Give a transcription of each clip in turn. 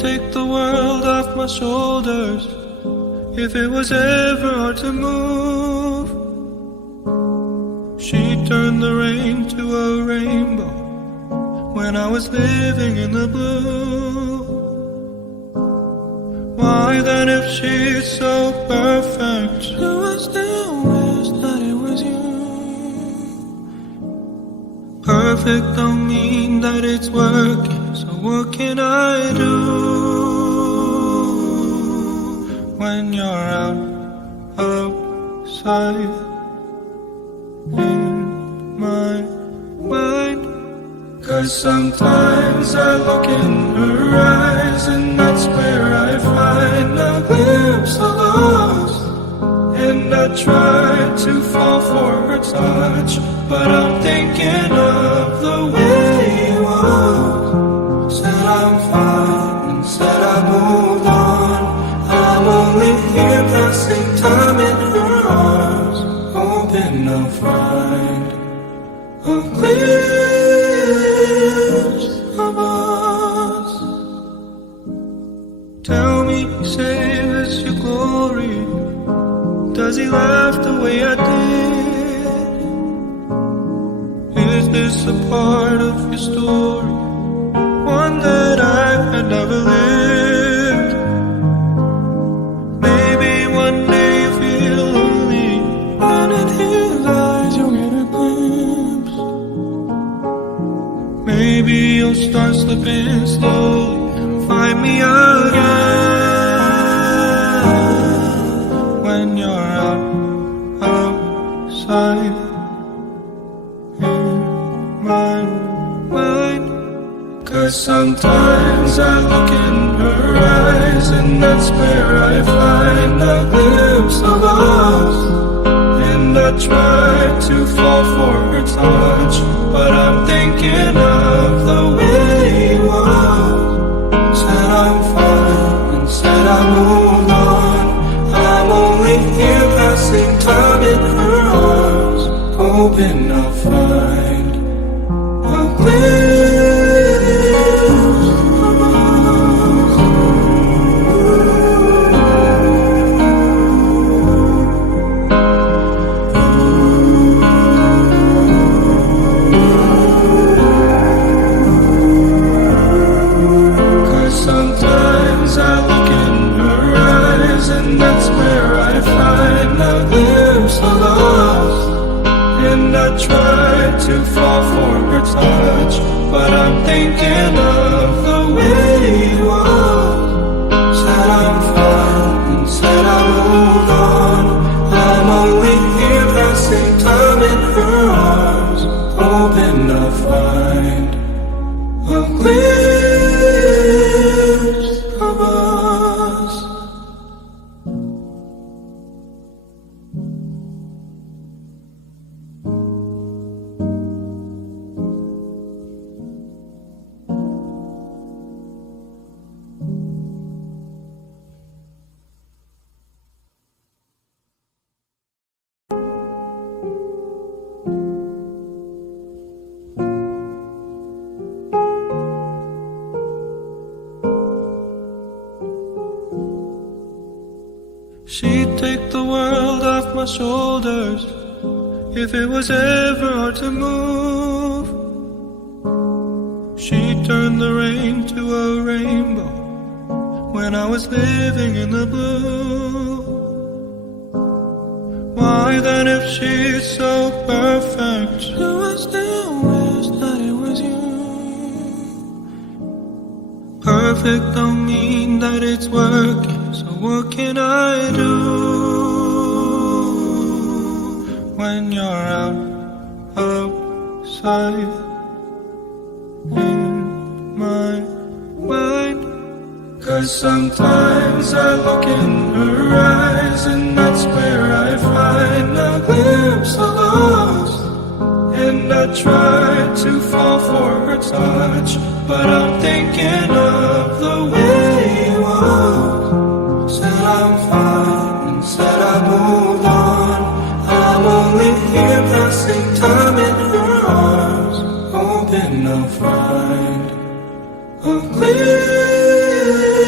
take the world off my shoulders. If it was ever hard to move, she'd turn the rain to a rainbow when I was living in the blue. Why then, if she's so perfect, do I still wish that it was you? Perfect don't mean that it's working, so what can I do when you're outside in my mind? 'Cause sometimes I look in her eyes, and that's where I find a glimpse of us. And I try to fall for her touch, but I'm thinking of the way you was. Said I'm fine and said I moved on. I'm only here passing time in her arms, hoping I'll find a glimpse of us. Tell me, say this your glory? Does he laugh the way I did? Is this a part of your story, one that I had never lived? Maybe one day you feel lonely, and in his eyes you'll get a glimpse. Maybe you'll start slipping slowly and find me again when you're outside in my mind. 'Cause sometimes I look in her eyes, and that's where I find a glimpse of us. And I try to fall for her touch, but I'm thinking of the way you was. Said I'm fine and said I moved on. I'm only here passing time in her arms, hoping I'll find a glimpse of us. 'Cause sometimes I look in her eyes, and that's where I find a glimpse of us. And I try to fall for her touch, but I'm thinking of the way you was. Said I'm fine and said I moved on. I'm only here passing time in her arms, hoping I'll find a glimpse of us. She'd take the world off my shoulders. If it was ever hard to move, she'd turn the rain to a rainbow when I was living in the blue. Why then, if she's so perfect, do I still wish that it was you? Perfect don't mean that it's working, so what can I do when you're outside in my mind? 'Cause sometimes I look in her eyes, and that's where I find a glimpse of us. And I try to fall for her touch, but I'm thinking of the way you was. Said I'm fine and said I moved on. I'm only here passing time in her arms, hoping I'll find a glimpse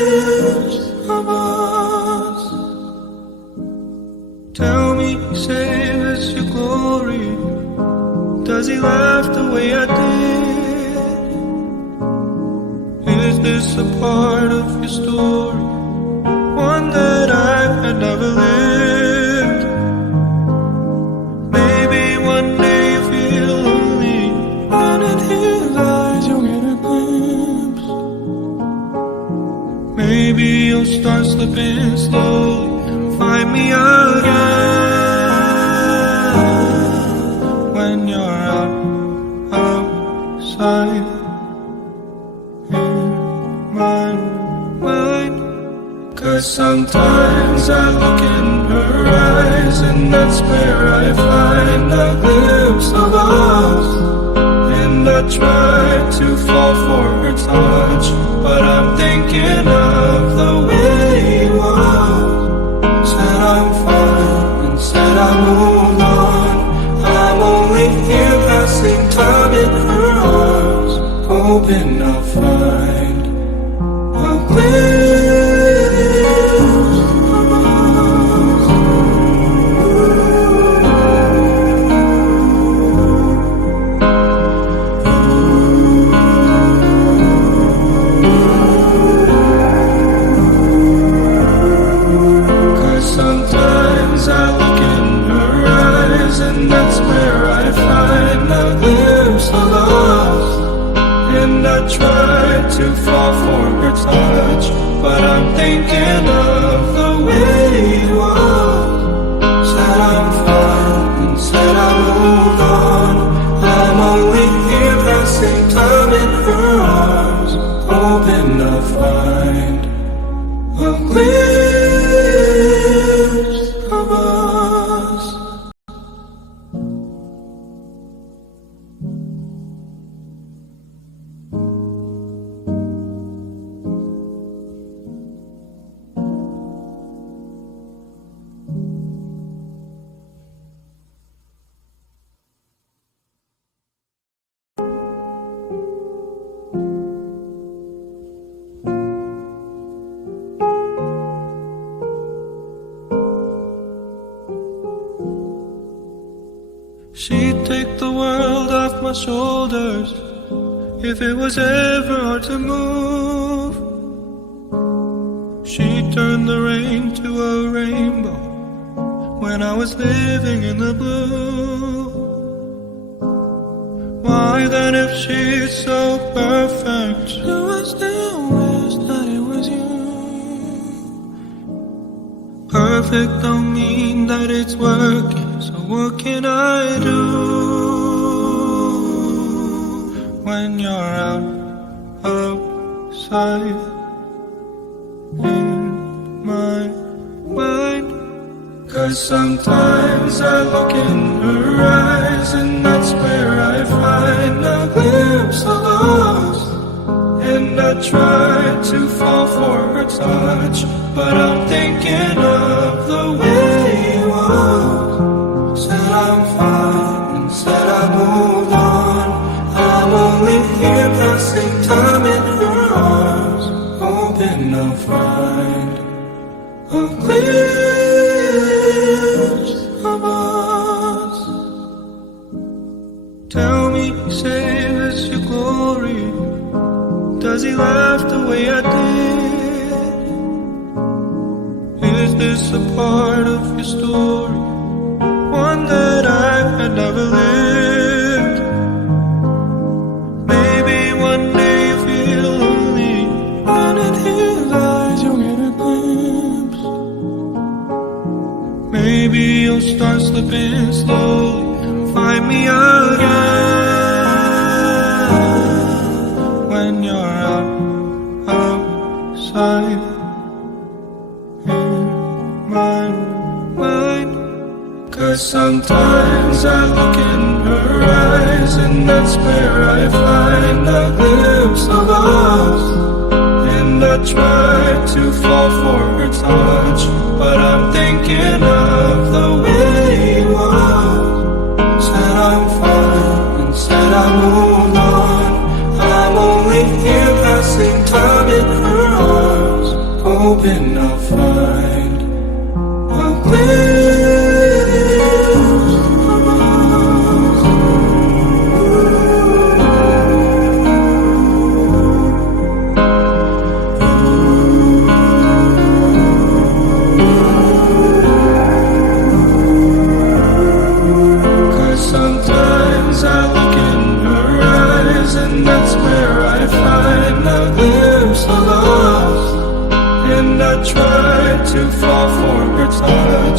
Does he laugh the way I did? Is this a part of your story? One that I had never lived? Maybe one day you feel lonely, and in his eyes you'll get a glimpse. Maybe you'll start slipping slowly and find me again when you're outside in my mind. 'Cause sometimes I look in her eyes, and that's where I find a glimpse of us. And I try to fall for her touch, but I'm thinking of the way he was. Said I'm fine and said I moved on. I'm only here passing time in her arms, hoping I'll find a glimpse of us. 'Cause sometimes I look in her eyes, and that's where I find a glimpse of us. And I try to fall for her touch, but I'm thinking of the way he was. Said I'm fine and said I moved on. I'm only here passing time in her arms, hoping I'll find a glimpse of us. She'd take the world off my shoulders if it was ever hard to move. She'd turn the rain to a rainbow when I was living in the blue. Why then, if she's so perfect, do I still wish that it was you? Perfect don't mean that it's working, so what can I do when you're outside in my mind? 'Cause sometimes I look in her eyes, and that's where I find a glimpse of us. And I try to fall for her touch, but I'm thinking of the way he was. Said I'm fine and said I moved on. I'm only here passing time in her arms, hoping I'll find a glimpse of us. Tell me, say this your glory? Does he laugh the way I did? Is this a part of your story? One that I had never lived? Maybe one day you feel lonely, and in his eyes you'll get a glimpse. Maybe you'll start slipping slowly and find me again when you're outside in my mind. 'Cause sometimes I look in her eyes, and that's where I find a glimpse of us. And I try to fall for her touch, but I'm thinking of the way he was. Said I'm fine and said I moved on. I'm only here passing time in her arms, hoping I'll find a glimpse of us.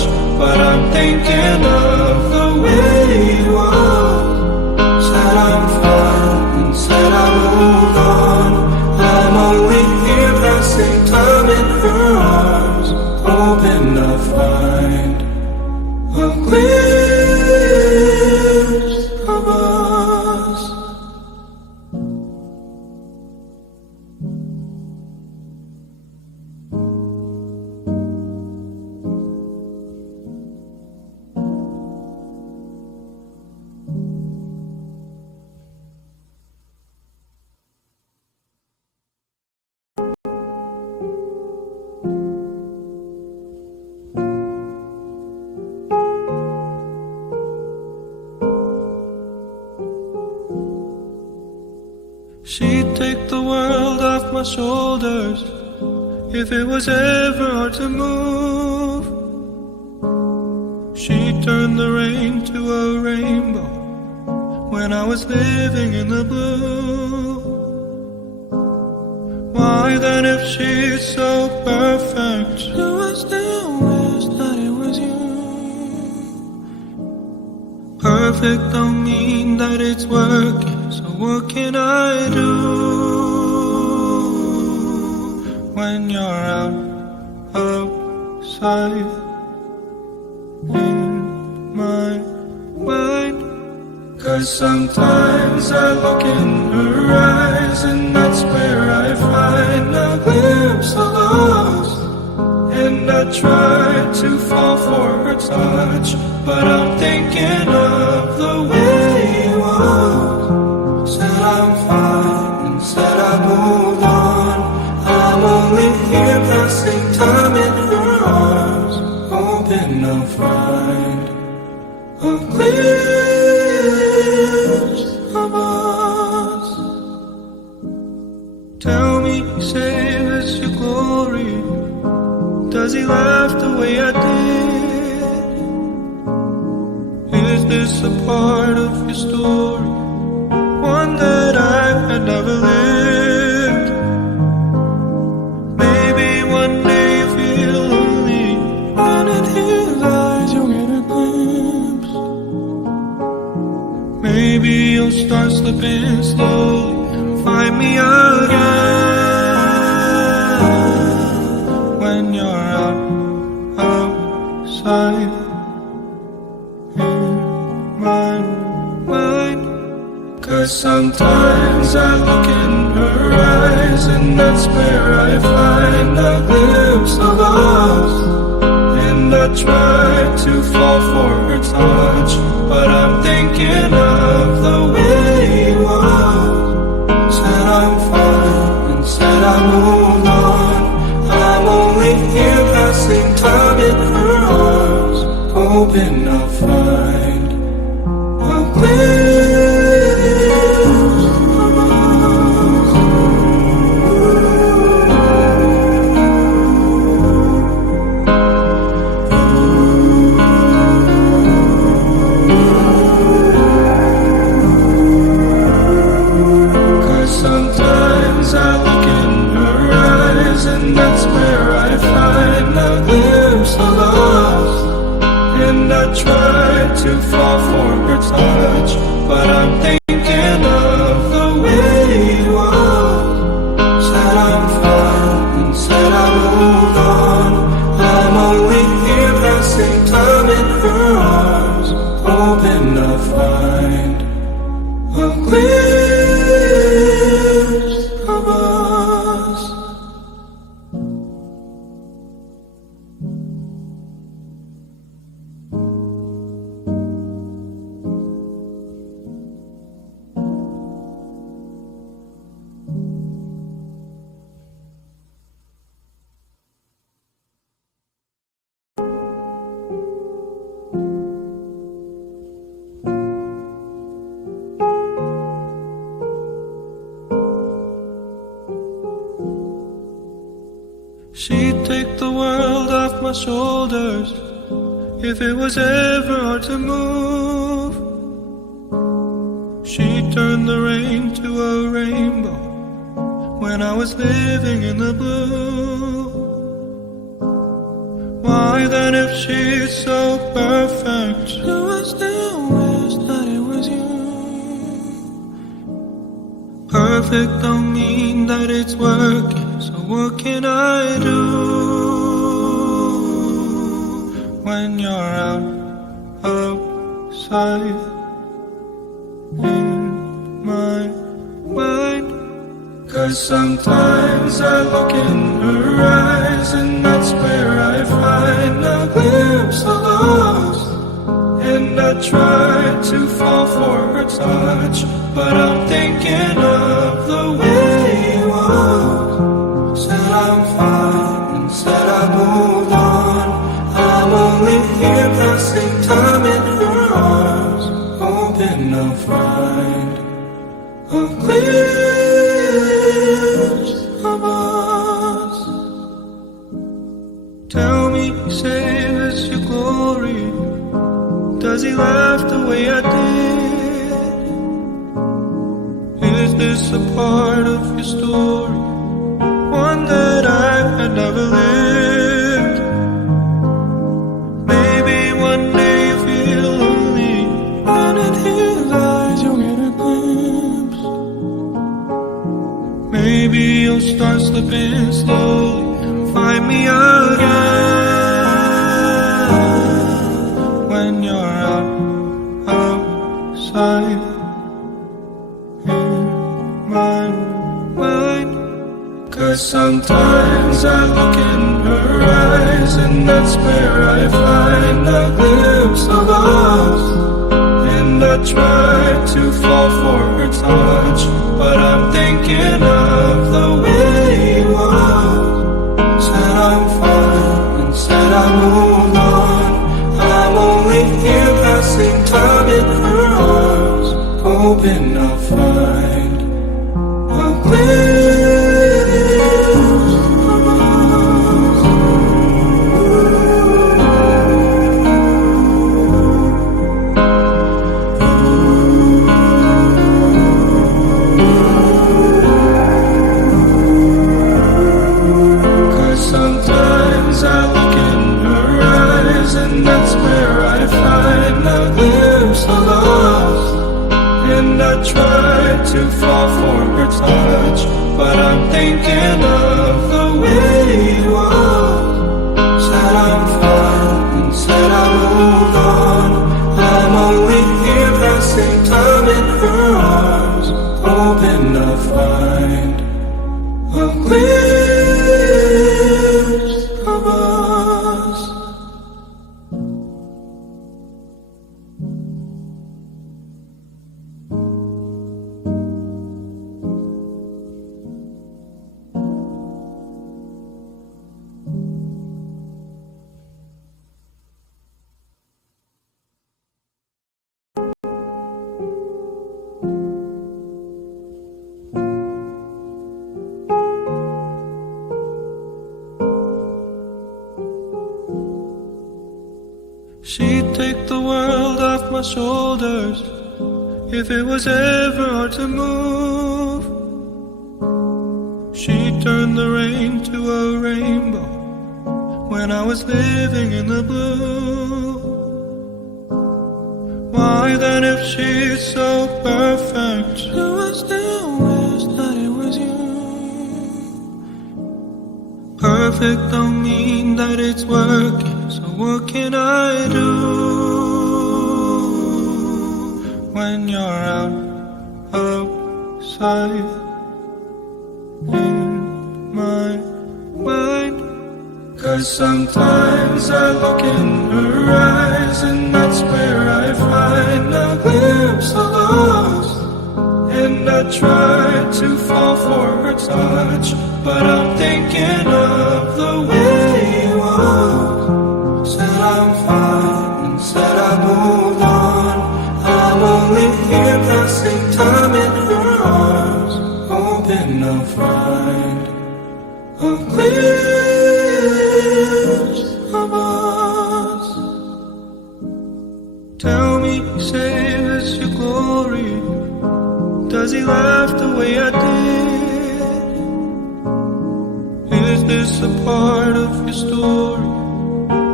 but I'm thinking of the way you are. Said I'm fine and said I moved on. I'm only here passing time in her arms, hoping I'll find a glimpse of us. She'd take the world off my shoulders if it was ever hard to move. She'd turn the rain to a rainbow when I was living in the blue. Why then, if she's so perfect, do I still wish that it was you? Perfect don't mean that it's working, so what can I do when you're outside in my mind? 'Cause sometimes I look in her eyes, and that's where I find a glimpse of us. And I try to fall for her touch, but I'm thinking of the way you are. Said I'm fine and said I moved on. I'm only here passing time in her arms, hoping I'll find a glimpse of us. Tell me, say this your glory? Does he laugh the way I did? Is this a part of your story, one that I had never lived? Maybe one day you feel lonely, and in his eyes you'll get a glimpse. Maybe you'll start slipping slowly and find me again when you're outside in my mind. 'Cause sometimes I look in her eyes, and that's where I find a glimpse of us. And I try to fall for her touch, but I'm thinking of the way you are. Said I'm fine and said I moved on. I'm only here passing time in her arms, hoping I'll find a glimpse of us. 'Cause sometimes I look in her eyes, and that's where I find a glimpse of us. And I try to fall for her touch, but I'm thinking of the way you are. Said I'm fine and said I moved on. I'm only here passing time in her arms, hoping I'll find a glimpse of us. She'd take the world off my shoulders if it was ever hard to move. She'd turn the rain to a rainbow when I was living in the blue. Why then if she's so perfect, do I still wish that it was you? Perfect don't mean that it's working, so what can I do when you're outside in my mind? 'Cause sometimes I look in her eyes and that's where I find a glimpse of us. And I try to fall for her touch, but I'm thinking of the way you was. Said I'm fine and said I moved on. I'm only here passing time in her arms, hoping I'll find a glimpse of us. Tell me, save us your glory. Does he laugh the way I did? Is this a part of your story, one that I had never lived? Maybe one day you feel lonely, and in his eyes you'll get a glimpse. Maybe you'll start slipping slowly and find me again when you're outside in my mind. 'Cause sometimes I look in her eyes and that's where I find a glimpse of us. And I try to fall for her touch, but I'm thinking of the way you was. Said I'm fine and said I moved on. I'm only here passing time in her arms, hoping I'll find a glimpse of us. 'Cause sometimes I look in her eyes and that's where I find a glimpse of us. And I try to fall for her touch, but I'm thinking of the way you was. Said I'm fine and said I moved on. I'm only here passing time in her arms, hoping I'll find a glimpse of us. She'd take the world off my shoulders if it was ever hard to move. She'd turn the rain to a rainbow when I was living in the blue. Why then if she's so perfect, do I still wish that it was you? Perfect don't mean that it's working, so what can I do when you're outside in my mind? 'Cause sometimes I look in her eyes and that's where I find a glimpse of us. And I try to fall for her touch, but I'm thinking of the way you was. Said I'm fine and said I moved on. I'm only here passing time in her arms, hoping I'll find a glimpse of us. Tell me, save us your glory. Does he laugh the way I did? Is this a part of your story,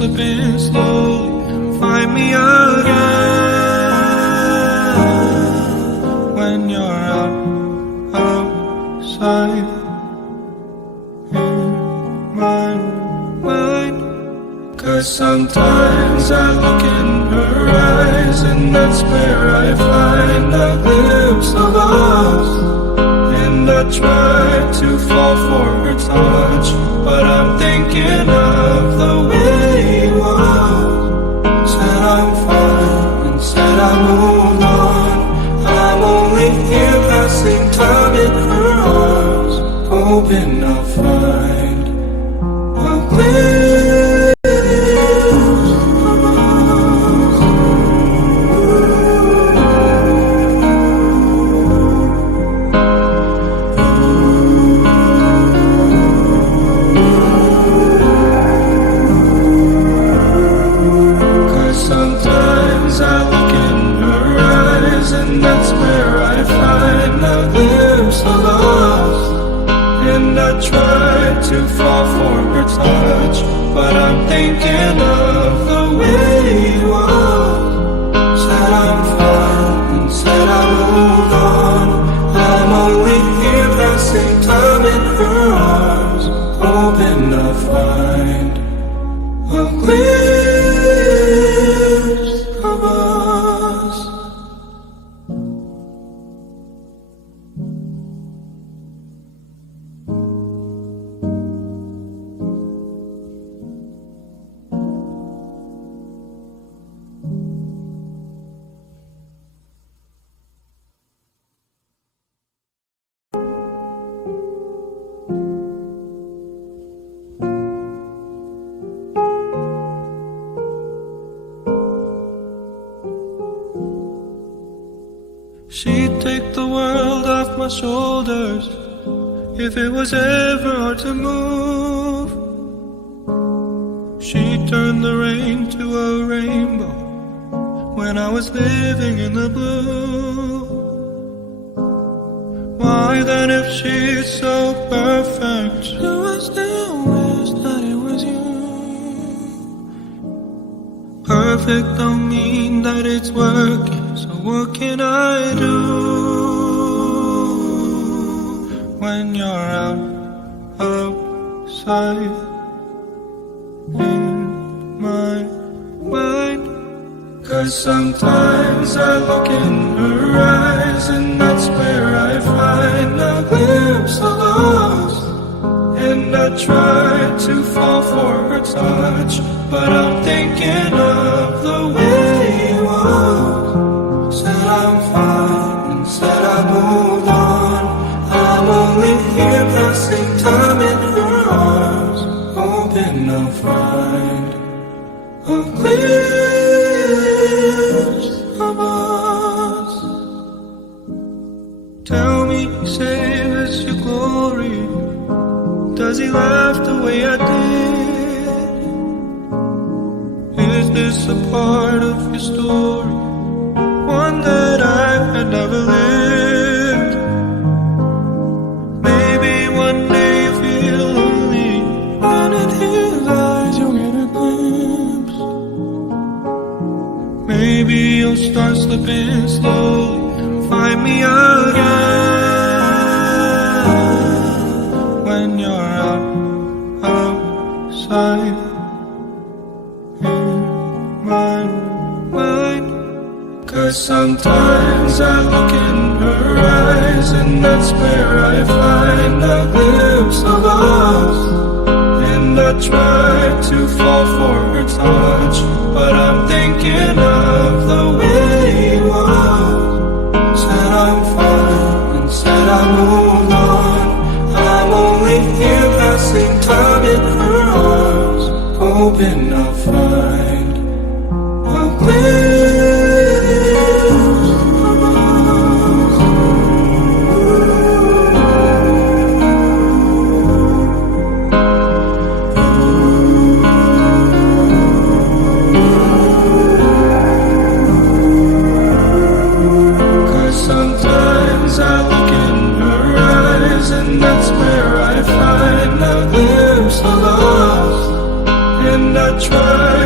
slip in slowly and find me again when you're outside in my mind. 'Cause sometimes I look in her eyes and that's where I find a glimpse of us. And I try to fall for her touch, but I'm thinking of the way you are. Said I'm fine and said I moved on. I'm only here passing time in her arms, hoping I'll find a glimpse of us. 'Cause sometimes I look in her eyes and that's where I find a glimpse of us. And I try to fall for her touch, but I'm thinking of the way you are. Said I'm fine and said I moved on. I'm only here passing time in her arms, hoping I'll find a glimpse of us. She'd take the world off my shoulders if it was ever hard to move. She'd turn the rain to a rainbow when I was living in the blue. Why then, if she's so perfect, do I still wish that it was you? Perfect don't mean that it's working, so what can I do when you're outside in my mind? 'Cause sometimes I look in her eyes and that's where I find a glimpse of us. And I try to fall for her touch, but I'm thinking of the way you are. Said I'm fine and said I moved on. I'm only here passing time in her arms, hoping I'll find a glimpse of us. Tell me, say this your glory? Does he laugh the way I did? Is this a part of your story, one that I had never lived? Maybe one day you feel lonely, and in his eyes you'll get a glimpse. Maybe you'll start slipping slowly and find me again when you're outside in my mind. 'Cause sometimes I look in her eyes and that's where I find a glimpse of us. And I try to fall for her touch, but I'm thinking of the way you are. Said I'm fine and said I moved on. I'm only here passing time in her arms, hoping I'll find a glimpse of us. 'Cause sometimes I look in her eyes and that's where I find a glimpse of us. And I try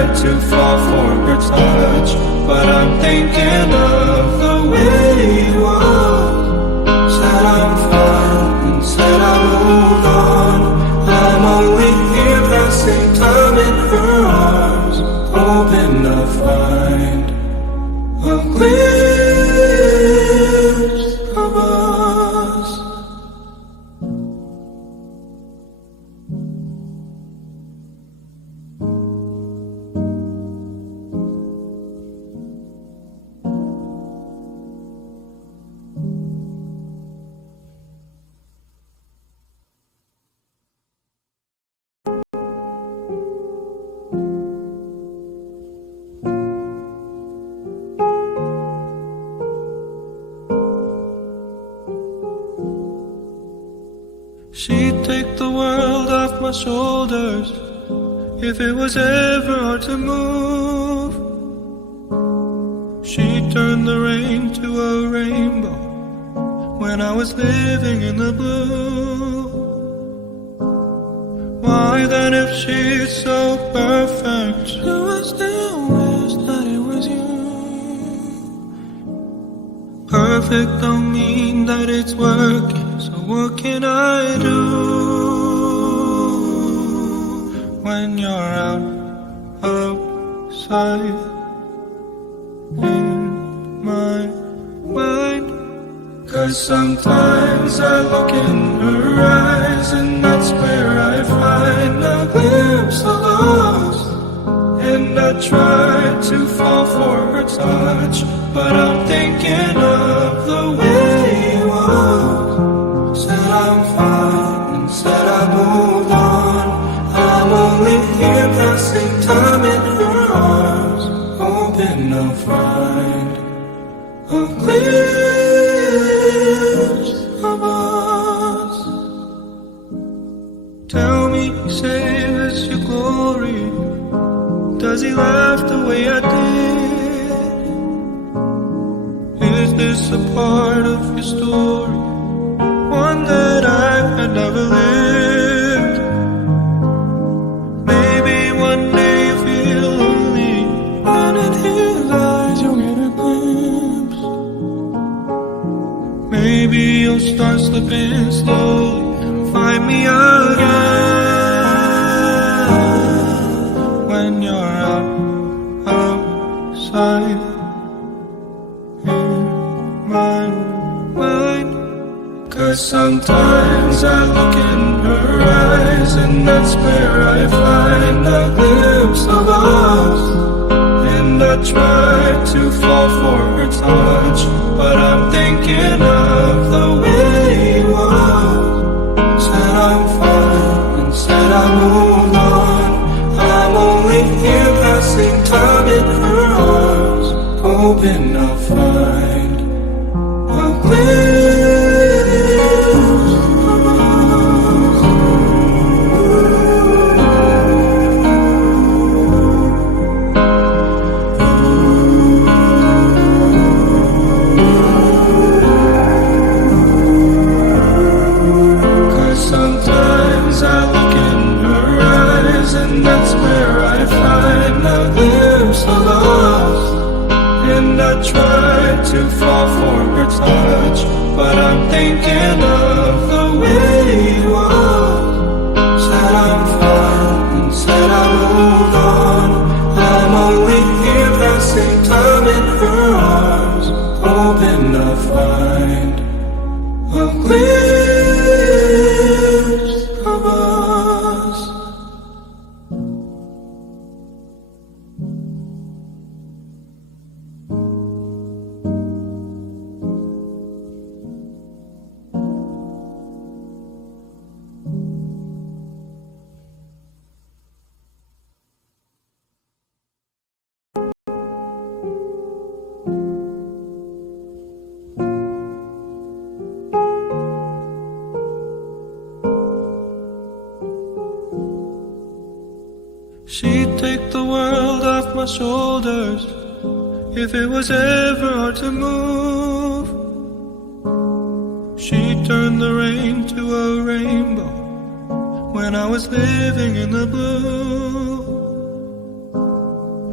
to fall for her touch, but I'm thinking of the way you are. Said I'm fine and said I moved on. I'm only here passing time in her arms, hoping to find a glimpse of us. She'd take the world off my shoulders if it was ever hard to move. She'd turn the rain to a rainbow when I was living in the blue. Why then, if she's so perfect, do I still wish that it was you? Perfect don't mean that it's working, so what can I do when you're outside in my mind? 'Cause sometimes I look in her eyes, and that's where I find a glimpse of us. And I try to fall for her touch, but I'm thinking of the way you are. Said I'm fine and said I moved on. I'm only here passing time in her arms, hoping to find a glimpse of us. Tell me, say this your glory? Does he laugh the way I did? Is this a part of your story, one that I had never lived? Maybe one day you feel lonely, and in his eyes you'll get a glimpse. Maybe you'll start slipping slowly and find me again when you're outside in my mind. 'Cause sometimes I look in her eyes, and that's where I find a glimpse of us. And I try to fall for her touch, but I'm thinking of the way you are. Said I'm fine and said I moved on. I'm only here passing time in her arms, hoping to find a glimpse of us. 'Cause sometimes I look in her eyes, and that's where I find a glimpse of us. And I try to fall for her touch, but I'm thinking of the way you are. Said I'm fine and said I moved on. I'm only here passing time in her arms, hoping to find a glimpse of us. She'd take the world off my shoulders if it was ever hard to move. She'd turn the rain to a rainbow when I was living in the blue.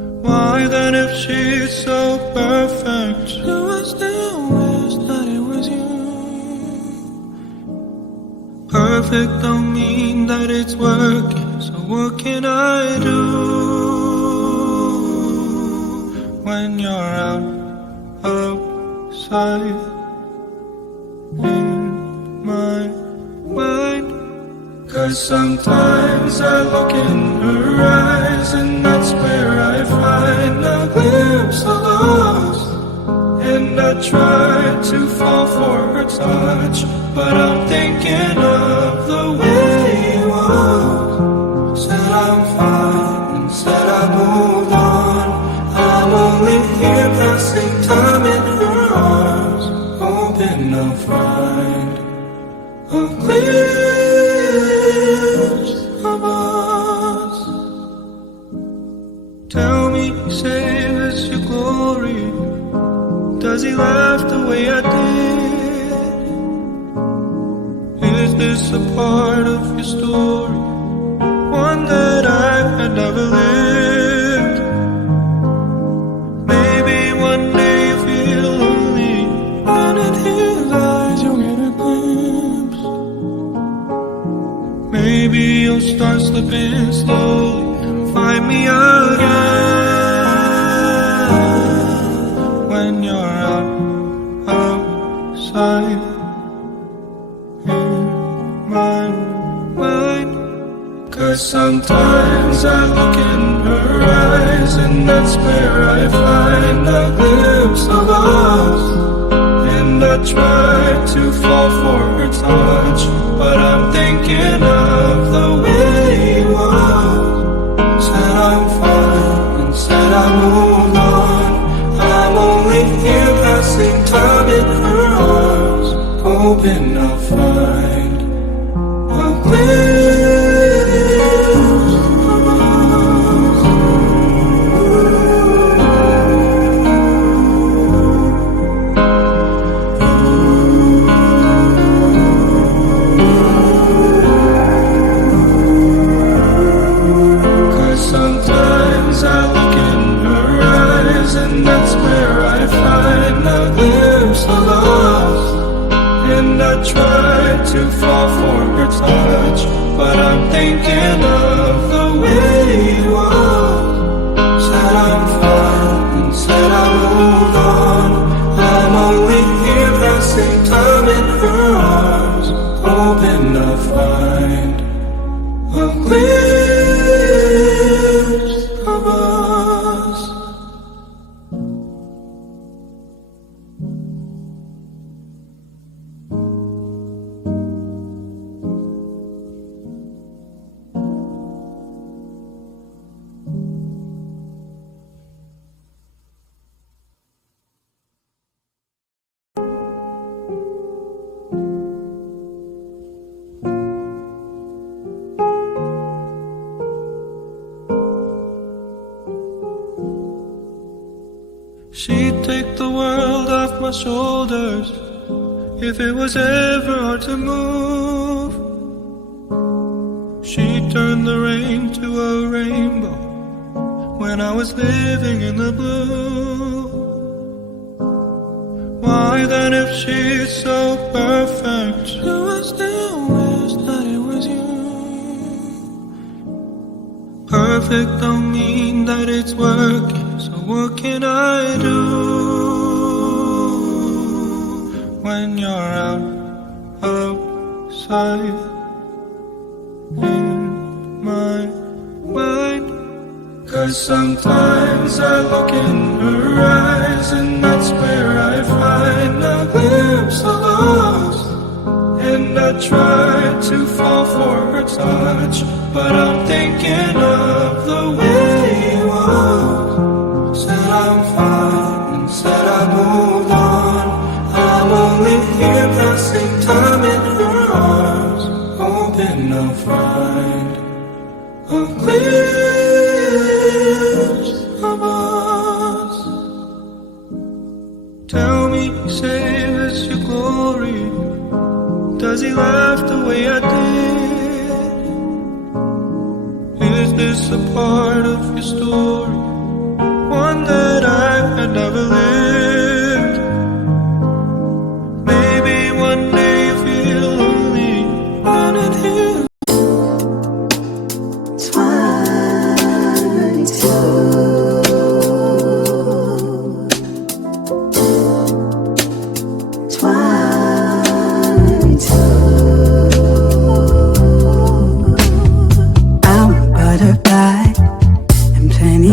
Why then if she's so perfect, do I still wish that it was you? Perfect don't mean that it's working, so what can I do when you're outside in my mind? 'Cause sometimes I look in her eyes, and that's where I find a glimpse of us. And I try to fall for her touch, but I'm thinking of the way you was. Said I'm fine, and said I moved on. I'm only here passing time in her arms, hoping I'll find a glimpse of us. Tell me, save us your glory. Does he laugh the way I did? Is this a part of your story, one that I had never lived? Maybe one day you feel lonely, and in his eyes you'll get a glimpse. Maybe you'll start slipping slowly and find me again when you're outside in my mind. 'Cause sometimes I look in her eyes, and that's where I find a glimpse of us. And I try to fall for her touch, but I'm thinking of the way you was. Said I'm fine, and said I moved on. I'm only here passing time in her arms, hoping I'll find a glimpse of us. 'Cause sometimes I look in her eyes, and that's where I find a glimpse of us. And I try to fall for her touch, but I'm thinking of the way you was. Said I'm fine, and said I moved on. I'm only here passing time in her arms, hoping I'll find a glimpse of us. She'd take the world off my shoulders if it was ever hard to move. She'd turn the rain to a rainbow when I was living in the blue. Why then if she's so perfect, do I still wish that it was you? Perfect don't mean that it's working, so what can I do when you're outside in my mind? 'Cause sometimes I look in her eyes, and that's where I find a glimpse of us. And I try to fall for her touch, but I'm thinking of the way you was. Said I'm fine, and said I moved on. I'm only here passing time in her arms, hoping I'll find a glimpse of us. Tell me, save us your glory. Does he laugh the way I did? Is this a part of your story,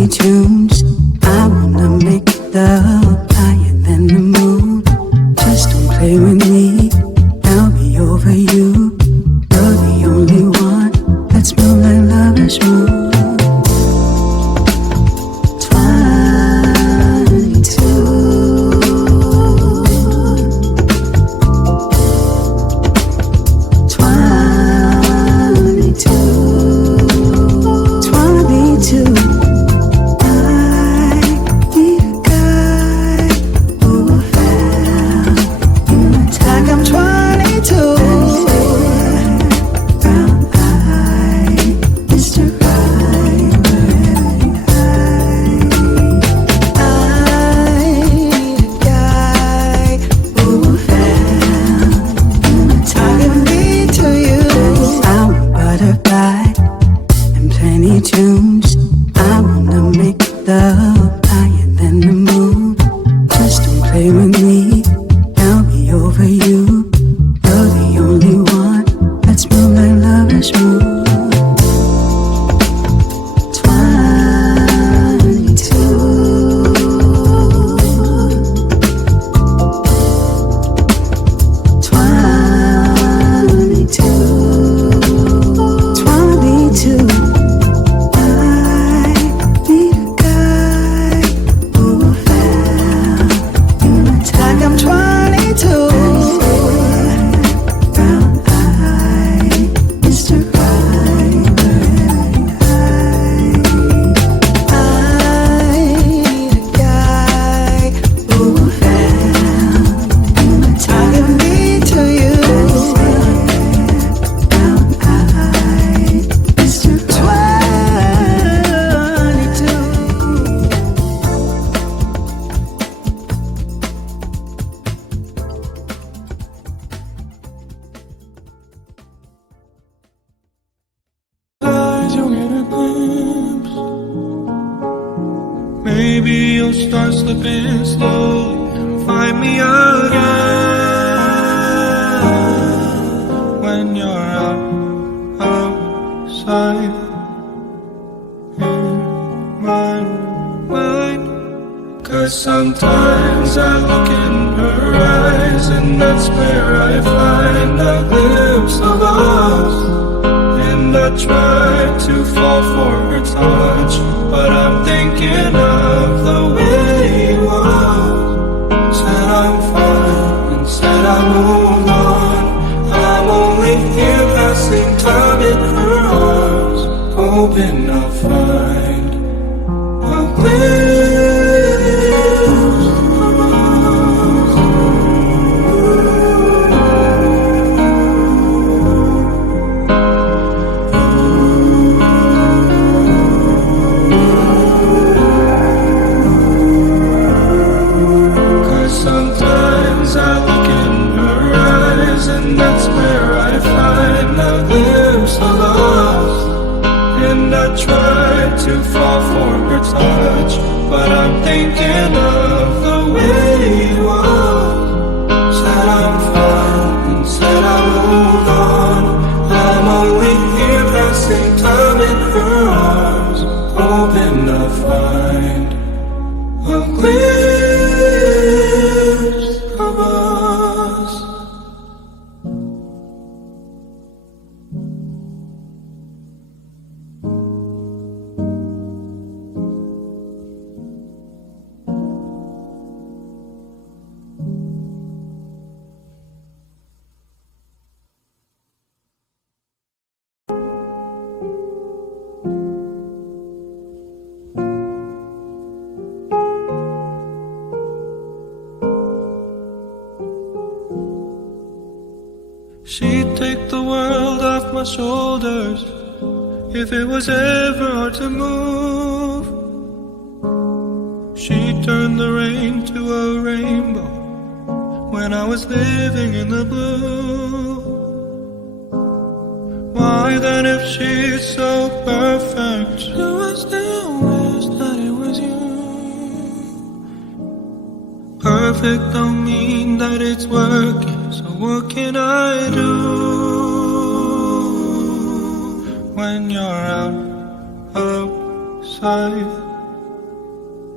tunes. I wanna make love higher than the moon. Just don't play with me, I'll be over you. You're the only one that's moved like lovers move. 'Cause sometimes I look in her eyes, and that's where I find a glimpse of us. And I try to fall for her touch, but I'm thinking of the way he was. Said I'm fine and said I move on. I'm only here passing time in her arms, hoping I'll find a glimpse. To fall for her touch, but I'm thinking of the way he was. Said I'm fine and said I moved on. I'm only here passing time in her arms, hoping I'll find a glimpse of us. She'd take the world off my shoulders if it was ever hard to move. She'd turn the rain to a rainbow when I was living in the blue. Why then, if she's so perfect, do I still wish that it was you? Perfect don't mean that it's working, so what can I do when you're outside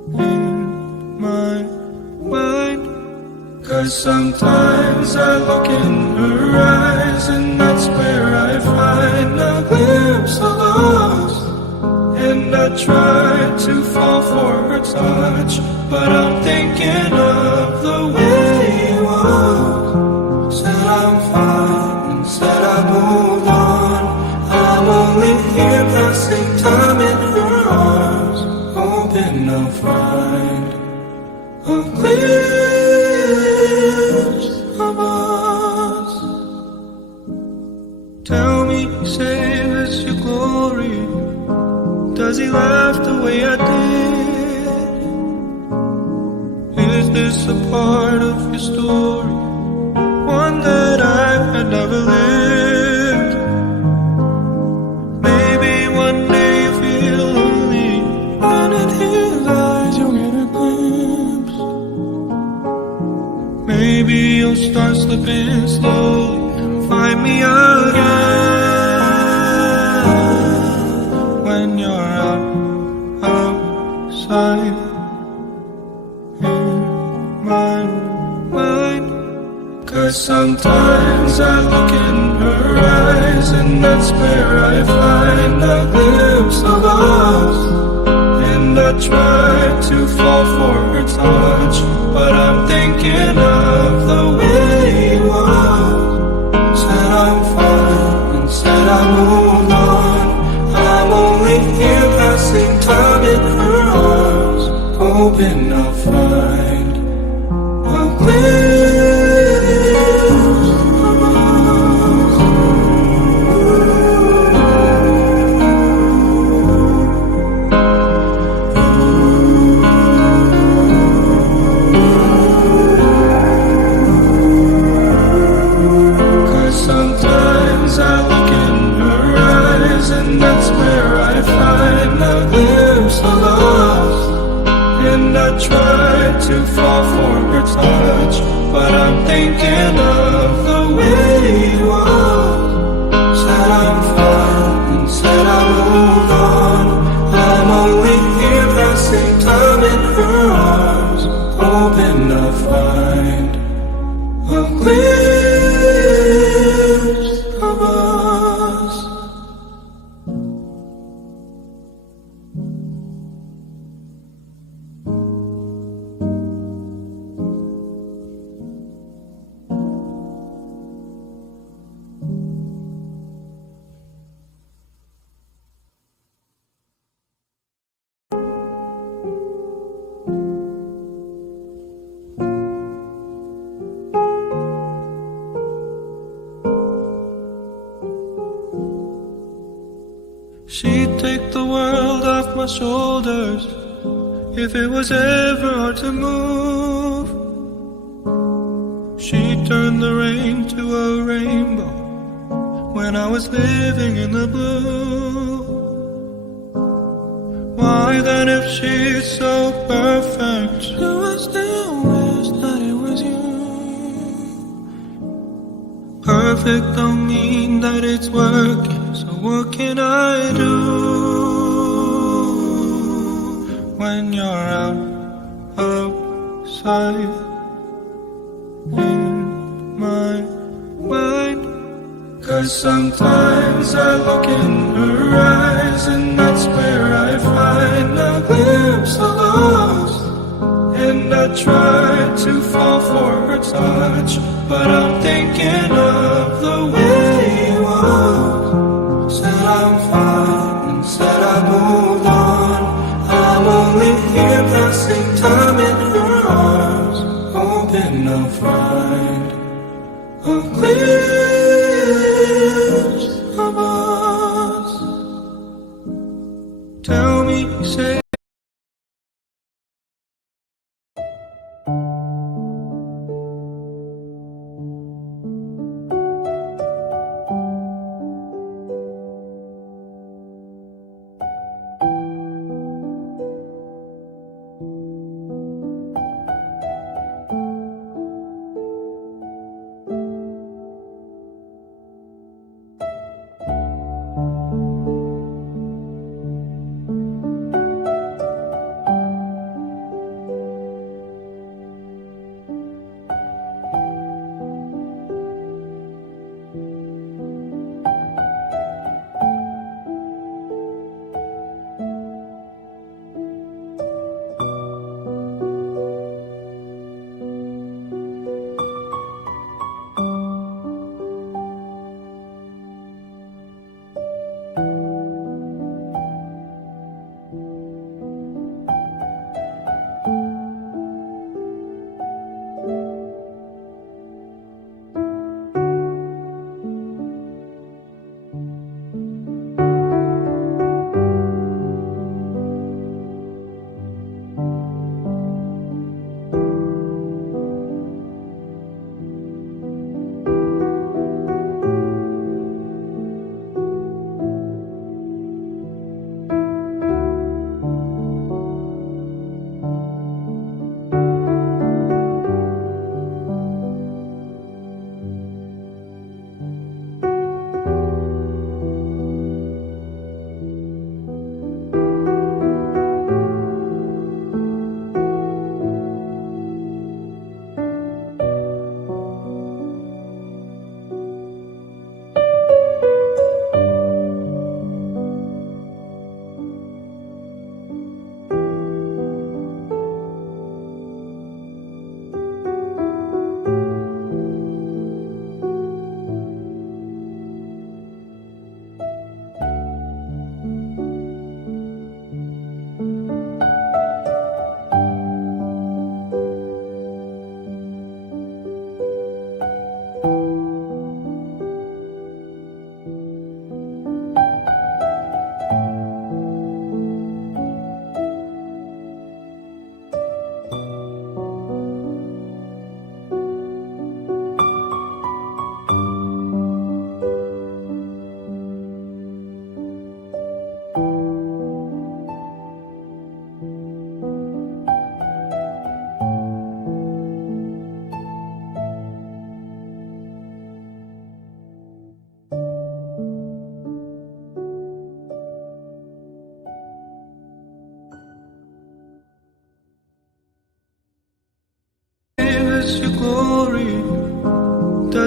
in my mind. 'Cause sometimes I look in her eyes, and that's where I find a glimpse of us. And I try to fall for her touch, but I'm thinking of the way you are. Said I'm fine, and said I moved on. I'm only here passing time in her arms, hoping I'll find a glimpse of us. Tell me, say this your glory? Does he laugh the way I did? Is this a part of your story, one that I had never lived? Maybe one day you feel lonely, and in his eyes you'll get a glimpse. Maybe you'll start slipping slowly and find me again. When you're outside in my mind. 'Cause sometimes I look in her eyes, and that's where I find a glimpse of us. And I try to fall for her touch, but I'm thinking of the way you are. Said I'm fine, and said I moved on. I'm only here passing time in her arms, hoping I'll find a glimpse of us. 'Cause sometimes I look in her eyes, and that's where I find a glimpse of us. And I try to fall for her touch, but I'm thinking of the way you are. Said I'm fine, and said I moved on. I'm only here passing time in her arms, hoping I'll find a glimpse of us. She'd take the world off my shoulders if it was ever hard to move. She'd turn the rain to a rainbow when I was living in the blue. Why then, if she's so perfect, do I still wish that it was you? Perfect don't mean that it's working, so what can I do when you're outside in my mind? 'Cause sometimes I look in her eyes, and that's where I find a glimpse of us. And I try to fall for her touch, but I'm thinking of the way you are. Said I'm fine, and said I moved on. I'm only here passing time in her arms, hoping I'll find a glimpse of us. Tell me, say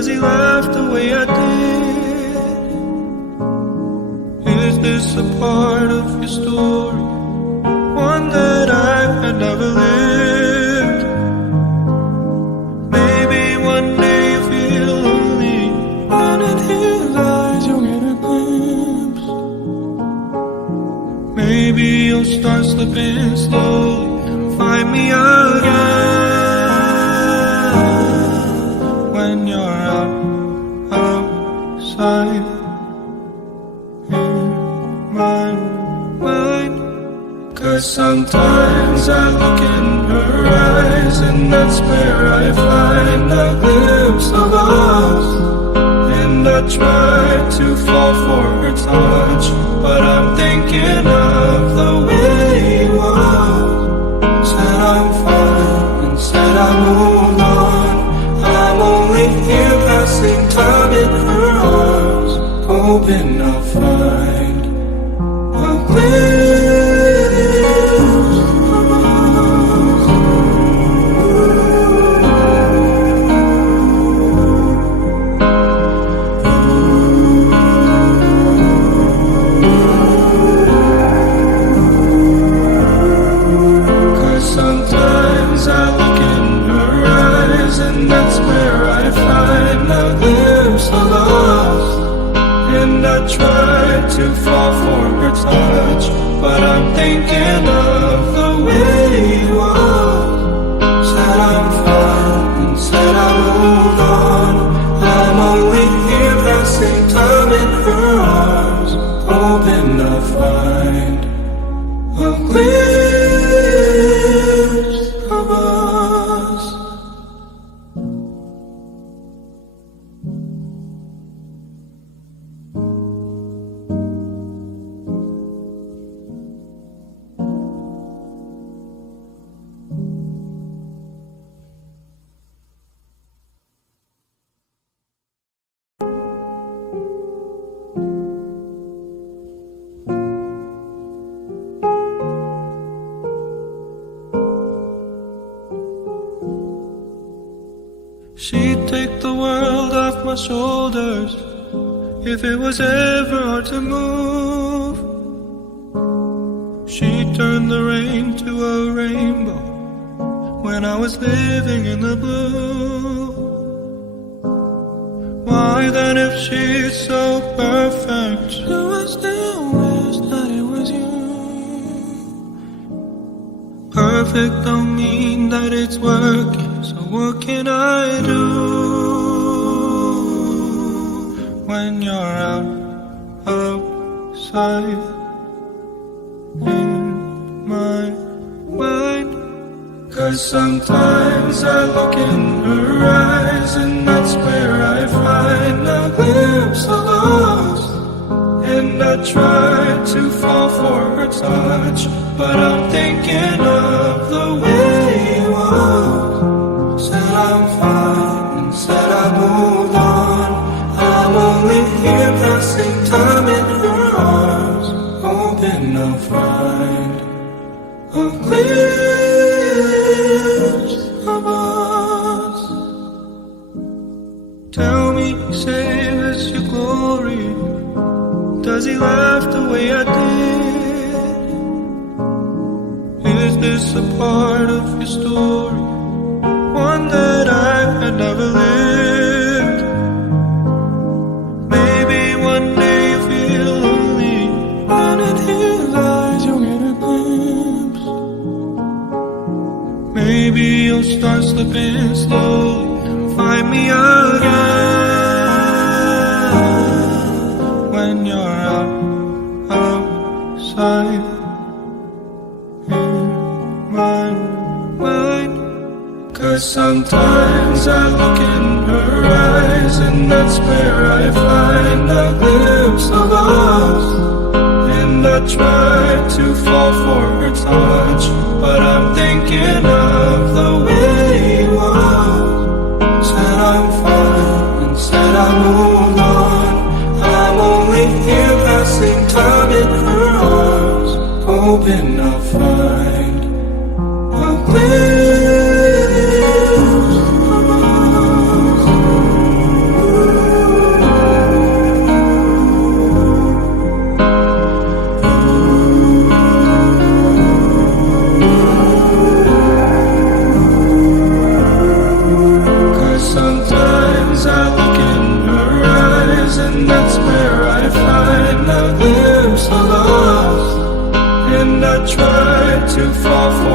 Does he laugh the way I did? Is this a part of your story? One that I had never lived. Maybe one day you feel lonely, and in his eyes you'll get a glimpse. Maybe you'll start slipping slowly and find me again when you're outside in my mind. 'Cause sometimes I look in her eyes, and that's where I find a glimpse of us. And I try to fall for her touch, but I'm thinking of the way he was. Said I'm fine and said I moved on. I'm only here passing time in her arms, hoping I'll find a glimpse of us. 'Cause sometimes I look in her eyes, and that's where I find a glimpse of us. And I try to fall for her touch, but I'm thinking of the way he was. Said I'm fine and said I moved on. I'm only here passing time in her arms, hoping I'll find a glimpse of us. She'd take the world off my shoulders if it was ever hard to move. She'd turn the rain to a rainbow when I was living in the blue. Why then, if she's so perfect, do I still wish that it was you? Perfect don't mean that it's working, so what can I do when you're outside in my mind? 'Cause sometimes I look in her eyes, and that's where I find a glimpse of us. And I try to fall for her touch, but I'm thinking of the way he was. Said I'm fine and said I moved on. I'm only here passing time in her arms, hoping I'll find a glimpse of us. Tell me, say this your glory? Does he laugh the way I did? Is this a part of your story? One that I had never lived. Maybe one day you feel lonely, and in his eyes you'll get a glimpse. Maybe you'll start slipping slowly and find me again when you're outside in my mind. 'Cause sometimes I look in her eyes, and that's where I find a glimpse of us. And I try to fall for her touch, but I'm thinking of the way he was. Said I'm fine and said I moved on. I'm only here passing time in her arms, hoping I'll find a glimpse of us.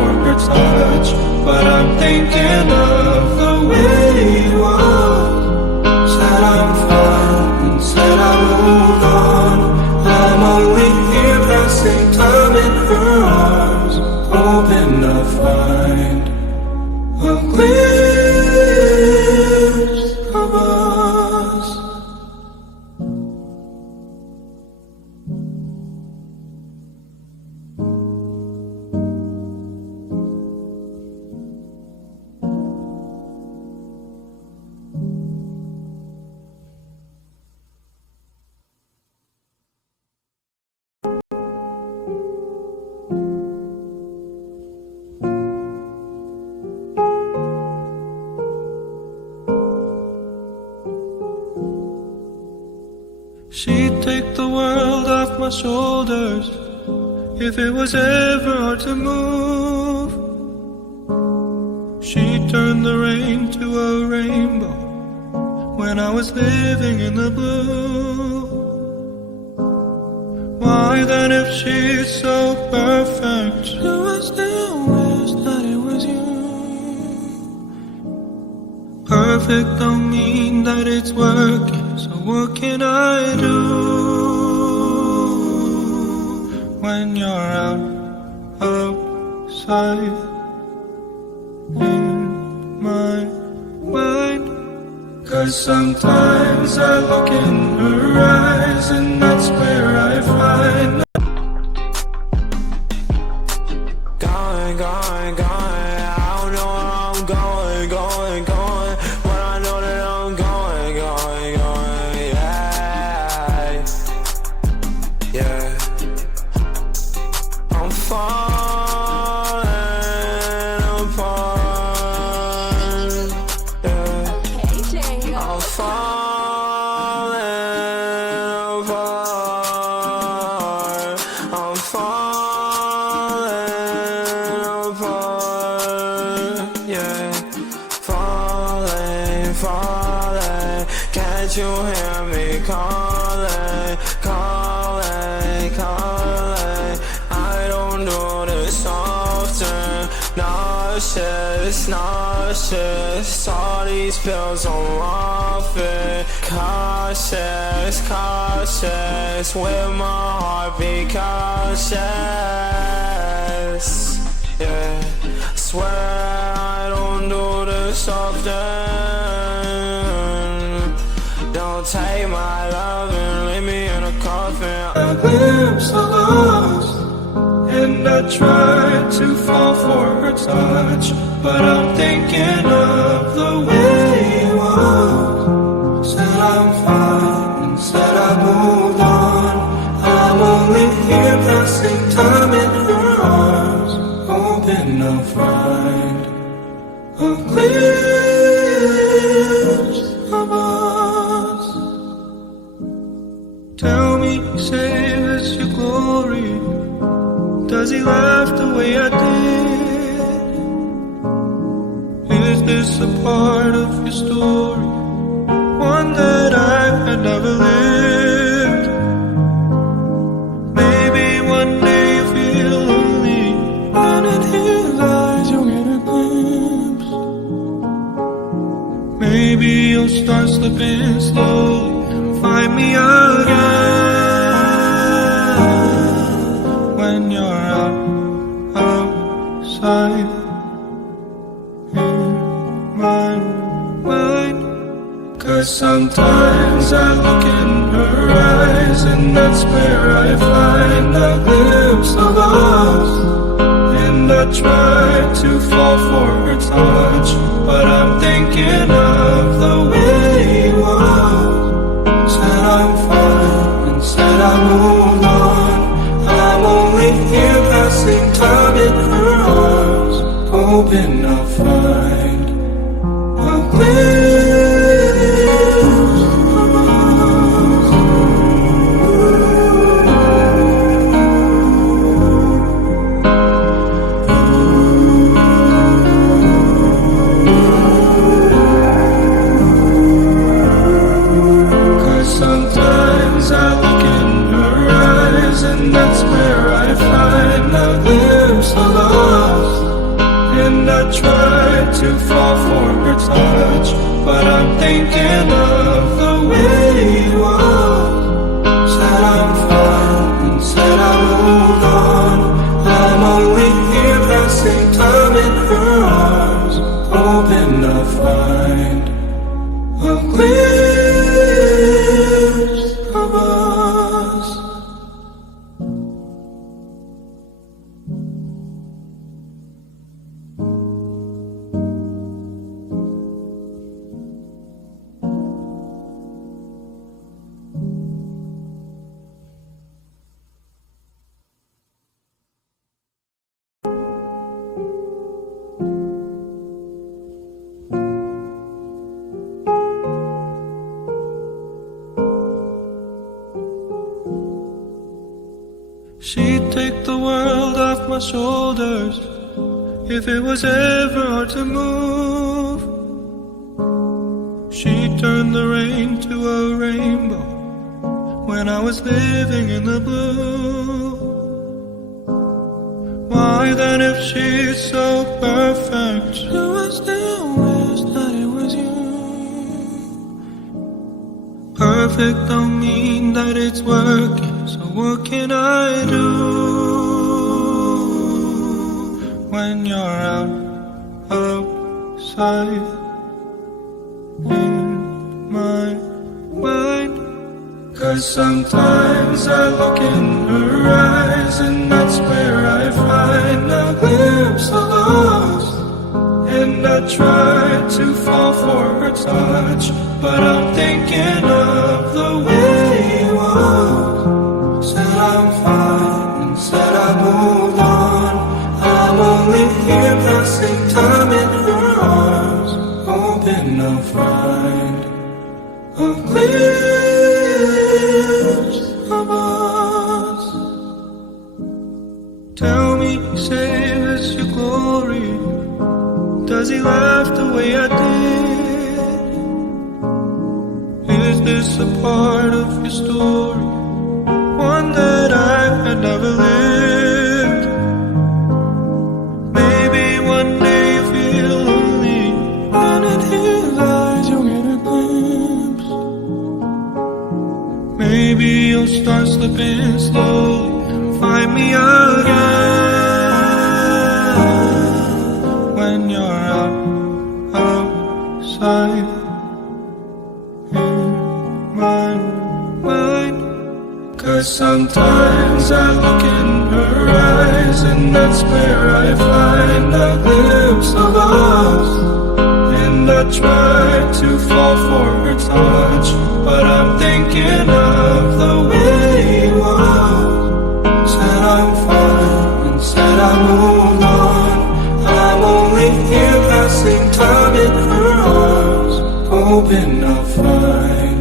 for her touch, but I'm thinking of the way you are. Said I'm fine and said I moved on. I'm only here passing time in her arms, hoping I'll find a glimpse of us. She'd take the world off my shoulders if it was ever hard to move. She'd turn the rain to a rainbow when I was living in the blue. Why then, if she's so perfect, do I still wish that it was you? Perfect don't mean that it's working, so what can I do when you're outside in my mind? 'Cause sometimes I look in her eyes and that's where I find Going, going, going, I don't know where I'm going, going, going, but I know that I'm going, going, going, yeah, yeah. I'm falling apart, yeah. I'm falling apart, I'm falling apart, yeah. Falling, falling, can't you hear me calling, calling, calling? I don't do this often. Nauseous, nauseous, all these pills I'm off it. Cautious, cautious, with my heart be cautious, yeah. Swear I don't do this often. Don't take my love and leave me in a coffin. a glimpse of us, and I tried to fall for her touch, but I'm thinking of the way you are. Said I'm fine and said I moved on. I'm only here passing time in her arms, hoping I'll find a glimpse of us. Tell me, say this your glory? Does he laugh the way I did? Is this a part of your story, one that I had never lived? Maybe one day you feel lonely, and in his eyes you'll get a glimpse. Maybe you'll start slipping slowly and find me again when you're outside in my mind. 'Cause sometimes I look in her eyes and that's where I find a glimpse of us. And I try to fall for her touch, but I'm thinking of the way you are. Said I'm fine and said I moved on. I'm only here passing time in her arms, hoping I'll find a glimpse of us. 'Cause sometimes I look in her eyes and that's where I find a glimpse of us. And I tried to fall for her touch, but I'm thinking of the way you are. Said I'm fine and said I moved on. I'm only here passing time in her arms, hoping I'll find a glimpse of us. She'd take the world off my shoulders if it was ever hard to move. She'd turn the rain to a rainbow when I was living in the blue. Why then, if she's so perfect, do I still wish that it was you? Perfect don't mean that it's working. So what can I do when you're outside in my mind? 'Cause sometimes I look in her eyes, and that's where I find a glimpse of us. And I try to fall for her touch, but I'm thinking of the way you are. Said I'm fine and said I moved on. I'm only here passing time in her arms, hoping I'll find a glimpse of us. Tell me, say this your glory? Does he laugh the way I did? Is this a part of your story? One that I had never lived. Maybe one day you feel lonely, and in his eyes you'll get a glimpse. Maybe you'll start slipping slowly and find me again when you're outside in my mind. 'Cause sometimes I look in her eyes, and that's where I find a glimpse of us. And I try to fall for her touch, but I'm thinking of the way you are. Said I'm fine and said I moved on. I'm only here passing time in her arms, hoping I'll find